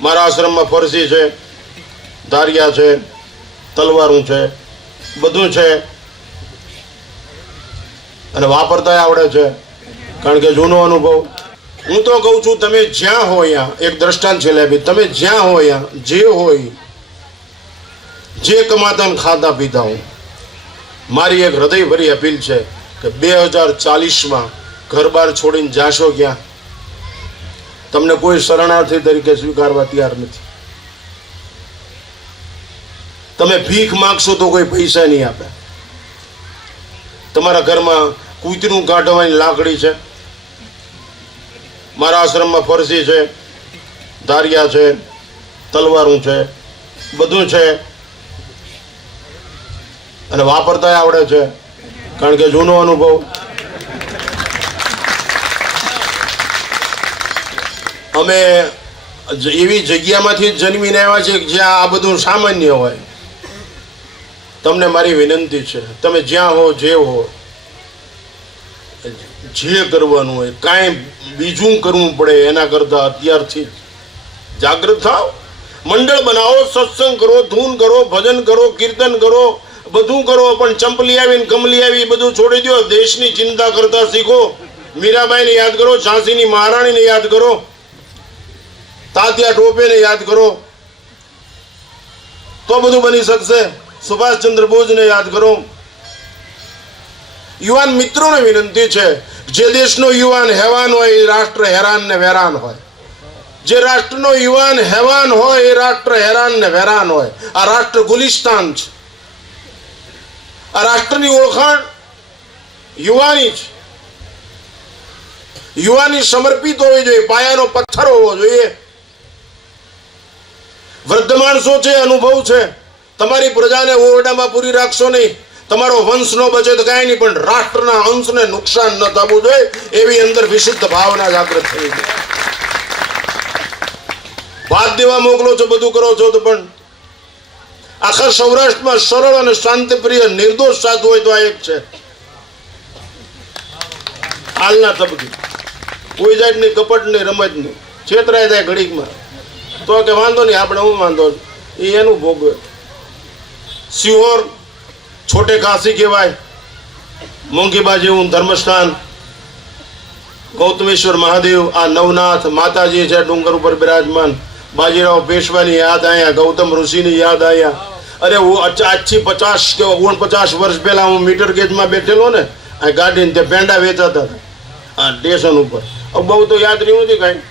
મારા આશ્રમમાં ફરસી છે, ધારિયા છે, તલવારું છે, બધું છે અને વાપરતા આવડે છે, કારણ કે જૂનો અનુભવ. હું તો કહું છું, તમે જ્યાં હો અહીંયા એક દ્રષ્ટાંત છે લે, તમે જ્યાં હો અહીંયા જે હોય, જે કમાતા ને ખાતા પીતા હો, મારી એક હૃદયભરી અપીલ છે કે 2040માં ઘર બાર છોડીને જાશો ક્યાં? તમને કોઈ શરણાર્થી તરીકે સ્વીકારવા તૈયાર નથી. તમે ભીખ માગશો તો કોઈ પૈસા નહીં આપે. તમારા ઘરમાં કૂતરું કાઢવાની લાકડી છે, મારા આશ્રમમાં ફરસી છે, ધારિયા છે, તલવારું છે, બધું છે અને વાપરતા આવડે છે, કારણ કે જૂનો અનુભવ. અમે એવી જગ્યામાંથી જન્મીને આવ્યા છીએ જ્યાં આ બધું સામાન્ય હોય. તમને મારી વિનંતી છે, તમે જ્યાં હો, જે હો, જે કરવાનું હોય, કાંઈ બીજું કરવું પડે એના કરતાં અત્યારથી જાગૃત થાવ. મંડળ બનાવો, સત્સંગ કરો, ધૂન કરો, ભજન કરો, કીર્તન કરો, બધું કરો, પણ ચંપલી આવીને કમલી આવી બધું છોડી દો. દેશની ચિંતા કરતા શીખો. મીરાબાઈને યાદ કરો, ઝાંસીની મહારાણીને યાદ કરો, તાત્યા ટોપેને યાદ કરો, તો બધું બની શકશે. સુભાષચંદ્ર બોઝને યાદ કરો. યુવાન મિત્રોને વિનંતી છે, જે દેશનો યુવાન હેવાન હોય એ રાષ્ટ્ર હેરાન ને વેરાન હોય. જે રાષ્ટ્રનો યુવાન હેવાન હોય એ રાષ્ટ્ર હેરાન ને વેરાન હોય. આ રાષ્ટ્ર ગુલિસ્તાન છે. આ રાષ્ટ્રની ઓળખાણ યુવાની છે. યુવાની સમર્પિત હોવી જોઈએ, પાયાનો પથ્થર હોવો જોઈએ. વૃદ્ધ માણસો છે, અનુભવ છે. તમારી પ્રજાને ઓરડામાં પૂરી રાખશો નહીં. તમારો વંશ નો બચે તો કાંઈ નહીં, પણ રાષ્ટ્રના અંશને નુકસાન ન થવું જોઈએ એવી અંદર વિશુદ્ધ ભાવના જાગૃત થઈ છે. ભાત દેવા મોકલો છો, બધું કરો છો, તો પણ આખા સૌરાષ્ટ્રમાં સરળ અને શાંતિપ્રિય નિર્દોષ સાધુ હોય તો આ એક છે. હાલના તબકે કોઈ જાતની કપટ નહીં, રમત નહીં, છેતરાય થાય ઘડીકમાં તો કે વાંધો નહીં, આપણે હું વાંધો એ એનું ભોગવે. સિહોર છોટે કાશી કહેવાય. મોંઘીબા જેવું ધર્મસ્થાન, ગૌતમેશ્વર મહાદેવ, આ નવનાથ માતાજી છે ડુંગર ઉપર બિરાજમાન. બાજીરાવ પેશવાની યાદ આયા, ગૌતમ ઋષિની યાદ આયા. અરે આજથી 50 કે 49 વર્ષ પહેલા હું મીટર ગેજમાં બેઠેલો ને, આ ગાડીને તે પેંડા વેચાતા હતા આ સ્ટેશન ઉપર. બહુ તો યાદ રહ્યું નથી કાંઈ.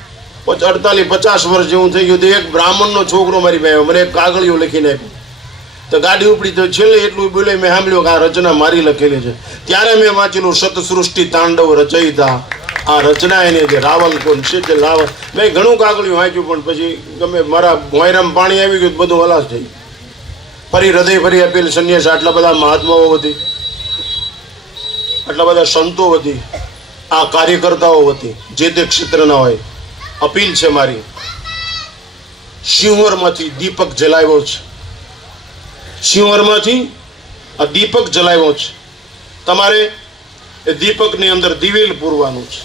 48-50 વર્ષ જેવું થઈ ગયું. એક બ્રાહ્મણનો છોકરો મારી પાસે મને એક કાગળિયું લખીને આપ્યું. તો ગાડી ઉપડી તો છેલ્લે એટલું બોલે, મેં સાંભળ્યું કે આ રચના મારી લખેલી છે. ત્યારે મેં વાંચેલું સતસૃષ્ટિ તાંડવ રચયિતા. આ રચના એની હતી, રાવલ કોણ છે તે રાવલ. મેં ઘણું કાગળિયું વાંચ્યું, પણ પછી ગમે મારા ભોંયરામ પાણી આવી ગયું, બધું હલાસ થઈ. ફરી હૃદય ફરી અપીલ, સંન્યાસ, આટલા બધા મહાત્માઓ વધી, આટલા બધા સંતો વધી, આ કાર્યકર્તાઓ વધી, જે તે ક્ષેત્રના હોય. અપીલ છે મારી, સિંહોરમાંથી દીપક જલાવ્યો છે. સિંહોરમાંથી આ દીપક જલાવ્યો છે. તમારે એ દીપકની અંદર દિવેલ પૂરવાનું છે.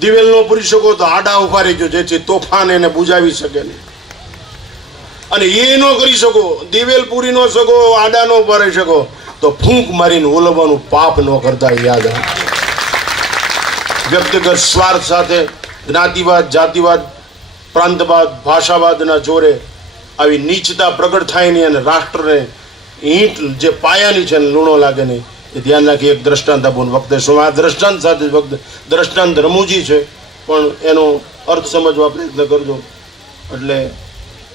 દિવેલ નો પૂરી શકો તો આડા ઉભા રહેજો, જેથી તોફાન એને બુજાવી શકે નહીં. અને એ ન કરી શકો, દિવેલ પૂરી ન શકો, આડા ન ભરી શકો, તો ફૂંક મારીને ઓલવવાનું પાપ ન કરતા યાદ આવે. વ્યક્તિગત સ્વાર્થ સાથે જ્ઞાતિવાદ, જાતિવાદ, પ્રાંતવાદ, ભાષાવાદના જોરે આવી નીચતા પ્રગટ થાય નહીં અને રાષ્ટ્રને ઈંટ જે પાયાની છે લૂણો લાગે નહીં, એ ધ્યાન રાખી. એક દ્રષ્ટાંત આપું વખતે શું, આ દ્રષ્ટાંત સાથે વખત દ્રષ્ટાંત રમૂજી છે, પણ એનો અર્થ સમજવા પ્રયત્ન કરજો. એટલે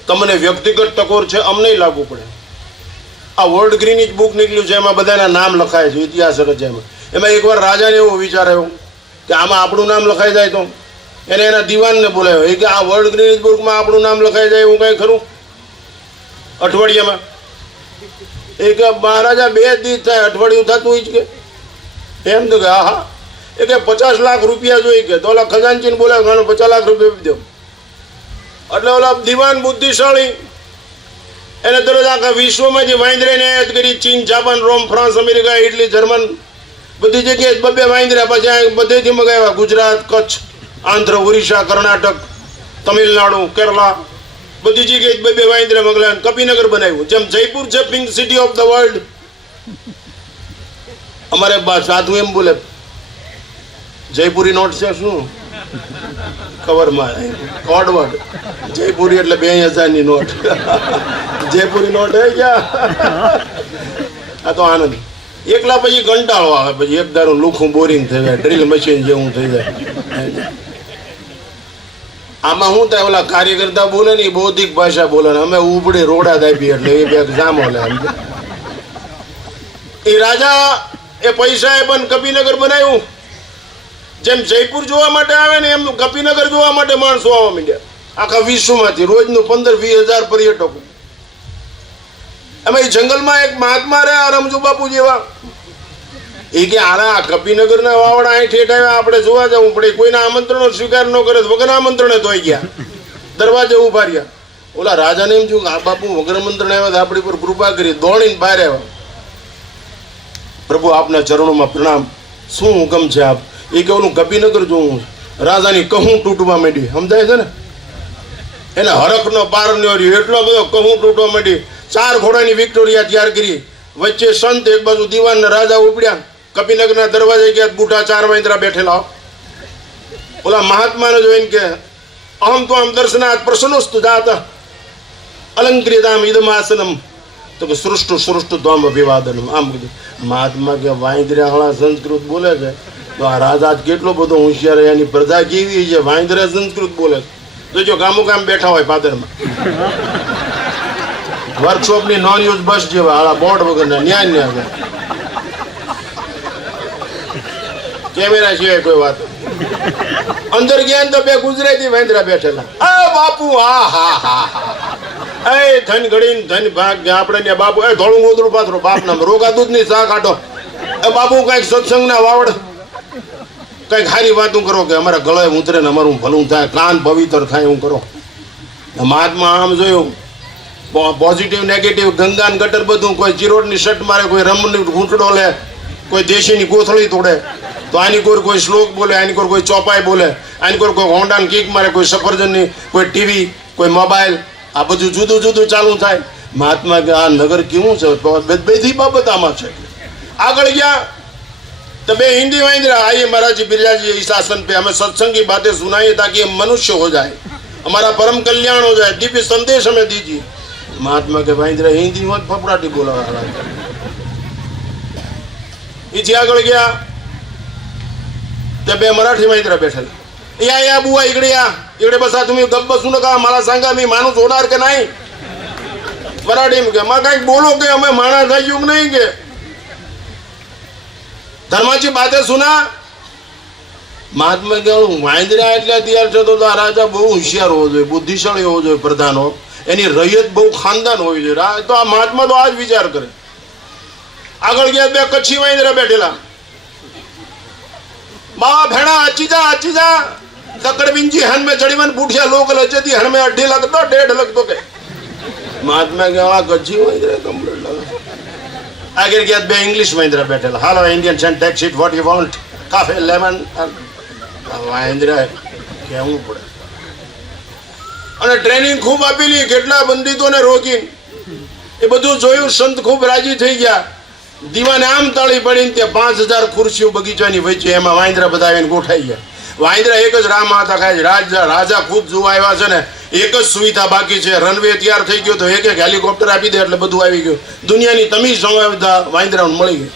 તમને વ્યક્તિગત ટકોર છે, અમને લાગુ પડે. આ વર્લ્ડ ગ્રીનિચ બુક નીકળ્યું છે, એમાં બધાના નામ લખાય છે, ઇતિહાસ રચાયમાં. એમાં એકવાર રાજાને એવો વિચાર આવ્યો કે આમાં આપણું નામ લખાઈ જાય તો એને એના દિવાનને બોલાવ્યો. એ કે આ વર્લ્ડ ગ્રીનિચ બુકમાં આપણું નામ લખાઈ જાય એવું કંઈ ખરું અઠવાડિયામાં? એ કે મહારાજા 2 દિવસ થાય, અઠવાડિયું થતું હોય કે એમ? તો કે હા હા. એ કે 50 લાખ રૂપિયા જોઈએ કે, તો ઓલા ખજાનચીને બોલાવે, ઘણો 50 લાખ રૂપિયા આપી દો. એટલે ઓલા દિવાન બુદ્ધિશાળી એને તરત આખા વિશ્વમાં જે વાંદરાને આયાત કરી, ચીન, જાપાન, રોમ, ફ્રાન્સ, અમેરિકા, ઇટલી, જર્મન, બધી જગ્યાએ 2 વાંદરા પછી બધેથી મગાવ્યા. ગુજરાત, કચ્છ, આંધ્ર, ઓરિસ્સા, કર્ણાટક, તમિલનાડુ, કેરલા બધી જગ્યાએ બે બે વાંદરા મોકલ્યા. કપિનગર બનાવ્યું. જેમ જયપુર છે pink city of the world. અમારે સાધુ એમ બોલે જયપુરી નોટ છે શું ખબરમાં કોડવર્ડ જયપુરી એટલે 2000ની નોટ. જયપુરી નોટ હે ક્યાં? આ તો આનંદ. એકલા પછી કંટાળો આવે, પછી એક દારૂ લુખું બોરિંગ થઈ જાય, ડ્રીલ મશીન જેવું થઈ જાય. આમાં શું થાય, ઓલા કાર્યકર્તા બોલે ને બૌદ્ધિક ભાષા બોલે ને અમે ઉપડી રોડા દાબી એટલે એ બે જામો લે. એ રાજા એ પૈસા એ પણ કપિનગર બનાવ્યું. જેમ જયપુર જોવા માટે આવે ને એમ કપિનગર જોવા માટે માણસો આવવા માંડ્યા આખા વિશ્વમાંથી. રોજનું 15-20 હજાર પર્યટકો. અમે જંગલમાં એક મહાત્મા રહ્યા રમજુ બાપુ જેવા. એ કે આના કપિનગર ના વાવડા અહીં ઠેઠ આવ્યા, આપણે જોવા જવું પડે. કોઈના આમંત્રણનો સ્વીકાર ન કરે, વગર આમંત્રણે ધોઈ ગયા, દરવાજે ઉભા રહ્યા. ઓલા રાજાને એમ થયું કે આ બાપુ વગર આમંત્રણે આવ્યા, આપણી પર કૃપા કરી. દોડીને બહાર આવ્યા. પ્રભુ આપના ચરણોમાં પ્રણામ, શું હુકમ છે આપ? એ કે ઓલું કપિનગર જોવું. રાજાની કહું તૂટવા માંડી, સમજાય છે ને? એને હરખનો પાર ન રહ્યો, એટલો બધો કહું તૂટવા માંડી. 4 ઘોડાની વિક્ટોરિયા તૈયાર કરી. વચ્ચે સંત, એક બાજુ દીવાન, રાજા ઉપડ્યા. કપિનગરના દરવાજે ગયા, બુઢા 4 વાંદરા બેઠેલા. ઓલા મહાત્માને જોઈને કે અહમ તો આમ દર્શનાથ પ્રસન્નસ્તુ જાત અલંકૃતામ ઇદમાસનમ. તો કે સૃષ્ટુ સૃષ્ટુ ત્વમ અભિવાદનમ. આમ કીધું. મહાત્મા કે વાંદરા હળા સંસ્કૃત બોલે છે તો આ રાજા કેટલો બધો હોશિયાર, એની પ્રજા કેવી છે, વાંદરા સંસ્કૃત બોલે છે. તો જો ગામો ગામ બેઠા હોય પાદરમાં, વર્કશોપની નોન યુઝ બસ જેવા હાલા બોર્ડ વગરના ન્યાય ન્યા કેમેરા સિવાય કોઈ વાત. અંદર ગયા ને તો 2 ગુજરાતી વાંદરા બેઠેલા. બાપુ હા હા હા હા એ ધન ઘડીને ધન ભાગ આપણે ને બાપુ એ ધોળું ગોદડું પાથરો બાપ નામ રોગા દૂધ ની શાક આટો. એ બાપુ કઈક સત્સંગ ના વાવડ કઈક સારી વાતું કરો કે અમારા ગળે ઉતરે ને અમારું ભલું થાય, કાન પવિત્ર થાય એવું કરો. મહાત્મા આમ જોયું પોઝિટિવ નેગેટિવ ગંગા ગટર બધું. કોઈ ચિરોડની શર્ટ મારે, કોઈ રમની ઘૂંટડો લે, કોઈ દેશીની કોથળી તોડે, તો આની કોઈ શ્લોક બોલે, આની કોઈ ચોપાઈ બોલે, આની કોઈ હોન્ડાની કિક મારે, કોઈ સફરજનની, કોઈ ટીવી, કોઈ મોબાઈલ, આ બધું જુદું જુદું ચાલુ થાય. મહાત્મા કે આ નગર કેવું છે? બધી બાબત આમાં છે. આગળ ગયા तो बे हिंदी वाइंद्रा आइए महाराज जी बिरजा जी इस आसन पे हमें सत्संग की बातें सुनाइए ताकि हम मनुष्य हो जाए, हमारा परम कल्याण हो जाए, दिव्य संदेश हमें दीजिए. महात्मा के वाइंद्रा हिंदी में फफड़ाटी बोला इथे આગળ ગયા ते बे मराठी वाइंद्रा बैठे या या बुआ इकडे बसा तुम्ही गप बसू नका, मला सांगा मी माणूस होणार का नाही? मराठी में मग काही बोलो के हमें माणा था युग नहीं के धर्माची बातें सुना. महात्मा कहूँ वांदरा એટલે તૈયાર થતો તો રાજા બહુ હોશિયાર હોવો જોઈએ, બુદ્ધિશાળી હોવો જોઈએ, પ્રધાન હો, એની રૈયત બહુ ખાનદાન હોવી જોઈએ. તો આ મહાત્મા તો આજ વિચાર કરે. આગળ ગયા બે કચ્છી વાંદરા બેઠેલા. બા ભેણા આચી જા તકડ બિંજી હન में चढ़ी मन पूछया लोग लचती हन में 2.5 लाख तो 1.5 लाख तो के. महात्मा के आ कच्ची वांदरा कमरे लगा. આગળ ગયા બે ઇંગ્લિશ વાંદરા બેઠેલા. હાલો Indian saint takes it what you want, cafe lemon. વાંદરા કેવું પડે. અને ટ્રેનિંગ ખૂબ આપેલી, કેટલા બંદીતોને રોકી, એ બધું જોયું. સંત ખૂબ રાજી થઈ ગયા. દીવાને આમ તાળી પડીને ત્યાં 5000 ખુરશીઓ બગીચાની વચ્ચે, એમાં વાંદરા બધા આવીને ગોઠાઈ ગયા. વાંદરા એક જ રામ હતા ખાય. રાજા ખૂબ જોવા આવ્યા છે ને, એક જ સુવિધા બાકી છે. રનવે તૈયાર થઈ ગયો તો એક હેલિકોપ્ટર આપી દે એટલે બધું આવી ગયું. દુનિયાની તમીઝ સમયતા વાંદરાઓને મળી ગઈ.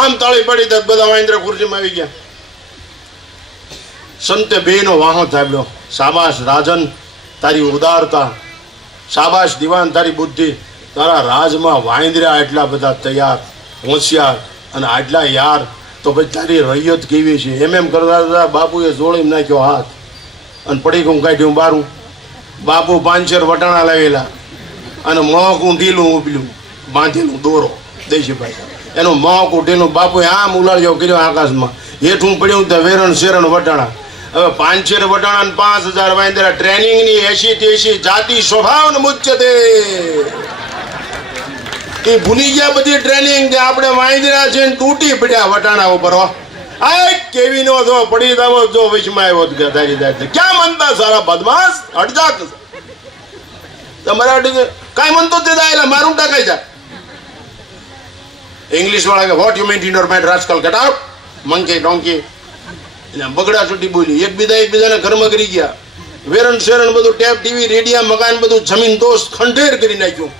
આમ તાળી પડી તો બધા વાંદરા ખુરશીમાં આવી ગયા. સંતે બેનો વાહો થાબ્યો. શાબાશ રાજન તારી ઉદારતા, શાબાશ દિવાન તારી બુદ્ધિ, તારા રાજમાં વાંદરા એટલા બધા તૈયાર, હોશિયાર અને આટલા યાર, તો પછી તારી રૈયત કેવી છે? એમ કરતા બાપુએ જોડીને નાખ્યો હાથ અને પડીકું કાઢ્યું બારું. બાપુ 5 શેર વટાણા લાવેલા અને મોહકું ઢીલું ઉપલ્યું બાંધેલું દોરો દેશી ભાઈ, એનું મોહકું ઢીલું બાપુએ આમ ઉલાળ્યો કર્યો આકાશમાં. હેઠું પડ્યું તો વેરણ શેરણ વટાણા. હવે 5 શેર વટાણા ને 5000 વાંદરા. ટ્રેનિંગની 80 જાતિ સ્વભાવ ને મુચ્યતે. એ ભૂલી ગયા બધી ટ્રેનિંગ કે આપણે વાંદરા છે ને તૂટી પડ્યા વટાણા ઉપર. આ કેવી નો જો પડી દાવો જો વિષમાં આવ્યો કે તારી દાદ ક્યાં મનતા સારા બદમાશ અડજાક તમારા કાઈ મનતો તે દાયલા મારું ટાકાઈ જા इंग्लिश वाला के what you mean in your mind rascal get out monkey donkey એટલે બગડા છૂટી બોલી એકબીજાને ઘરમાં કરી ગયા વેરણ શેરણ બધું ટેપ ટીવી રેડિયા મકાન બધું જમીન દોસ્ત ખંડેર કરી નાખ્યું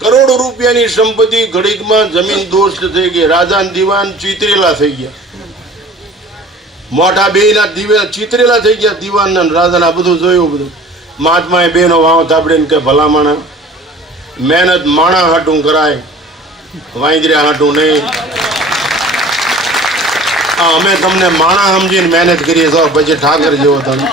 કરોડો રૂપિયાની સંપત્તિ ઘડીકમાં જમીન દોસ્ત થઈ ગઈ રાજા દીવાન ચિતરેલા થઈ ગયા મોટા બેના દીવે ચિતરેલા થઈ ગયા દીવાનના રાજાના બધું જોયું બધું મહાત્માએ બેનો વાવ થાબડીને કે ભલામણા મહેનત માણા હાટું કરાય વાંદર્યા હાટું નહીં અમે તમને માણા સમજીને મહેનત કરીએ છો પછી ઠાકર જેવો તમે